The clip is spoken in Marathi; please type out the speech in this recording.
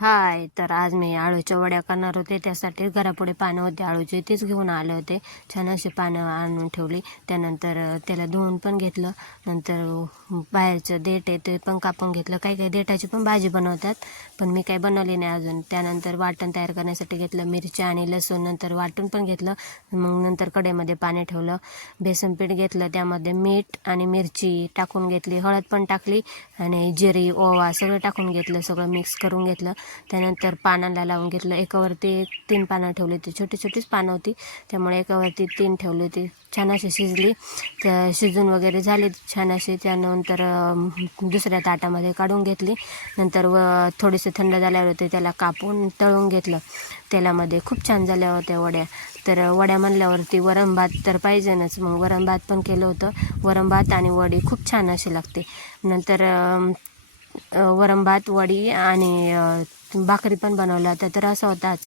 हाय, तर आज मी आळूच्या वड्या करणार होते. त्यासाठी घरापुढे पानं होते आळूचे, तेच घेऊन आले होते. छान असे पानं आणून ठेवली. त्यानंतर त्याला धुवून पण घेतलं. नंतर बाहेरचं देठ आहे ते पण कापून घेतलं. काही काही देठाची पण भाजी बनवतात, पण मी काही बनवली नाही अजून. त्यानंतर वाटण तयार करण्यासाठी घेतलं मिरची आणि लसूण. नंतर वाटून पण घेतलं. मग नंतर कढईमध्ये पाणी ठेवलं. बेसन पीठ घेतलं, त्यामध्ये मीठ आणि मिरची टाकून घेतली, हळद पण टाकली आणि जिरी ओवा सगळं टाकून घेतलं. सगळं मिक्स करून घेतलं. त्यानंतर पानाला लावून घेतलं. एकावरती 3 पानं ठेवली होती. छोटी छोटीच पानं होती, त्यामुळे एकावरती 3 ठेवली होती. छान अशी शिजली. तर शिजून वगैरे झाले छान असे. त्यानंतर दुसऱ्या ताटामध्ये काढून घेतली. नंतर थोडेसे थंड झाल्यावर होते त्याला कापून तळून घेतलं तेलामध्ये. खूप छान झाल्या होत्या वड्या. तर वड्या म्हणल्यावरती वरण भात तर पाहिजेनच. मग वरण भात पण केलं होतं. वरण भात आणि वडी खूप छान अशी लागते. नंतर वरण भात वडी आणि भाकरी पण बनवल्या होत्या. तर असं होतं आज